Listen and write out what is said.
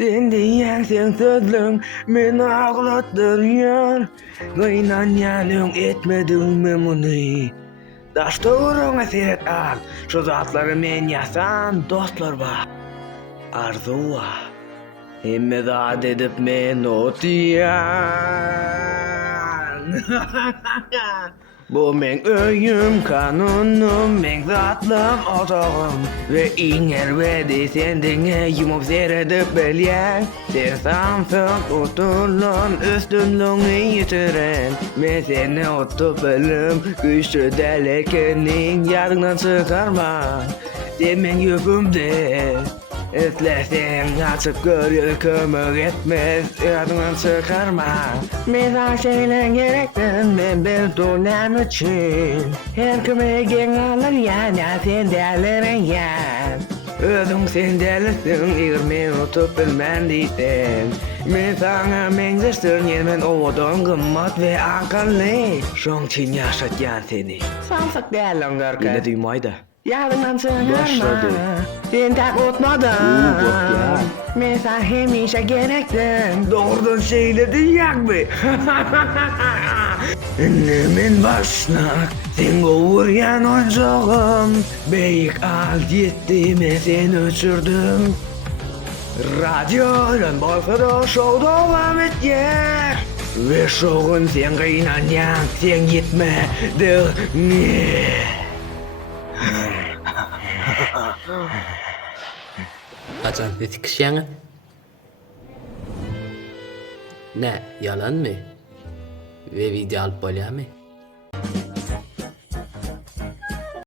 Sen diyen sen sözlüğün beni ağlattırıyor. Kıynanyanın etmedin mi bunu? Daştuğruna seyret al. Şu zatları men yasan dostlar var. Arzu var. Hemme zat edip men otiyan. Bu men öyüm kanunum, men zatlım otağım. Ve inger ve de sendine yumup seyredip belyen. Sen samsın oturlan üstünlüğünü yitiren. Men seni otup elim güçlü delekenin yadından çıkarma. Sen men yüzümde İzlesen açıp görür kömür etmez yadından çıkarma. Mezar şeylen gerektin ben bir dönem için. Her kime gen alır yana sen derlerin yan. Özün sen derlisin irmen otup bilmen deysen. Men sana mengzirsin yemen oğudun gımmat ve akıllı. Şoň için yaşatyan seni. Samsak derlen garka. Yine duymaydı. Yadından çıkarma. Ben tak unutmadım. Men sana hemişe gerektim. Doğrudan şeyledin yakbi. Nemin başnak sen kovuryan oyuncağım. Beyik alt yettime sen uçurdum. Radyodan bolsa da şov devam et yer. Ve şovun sen kıynanyan sen gitme de ne? Kaçan çıkış yanı? Ne, yalan mı? Ve video alıp bolýarmy?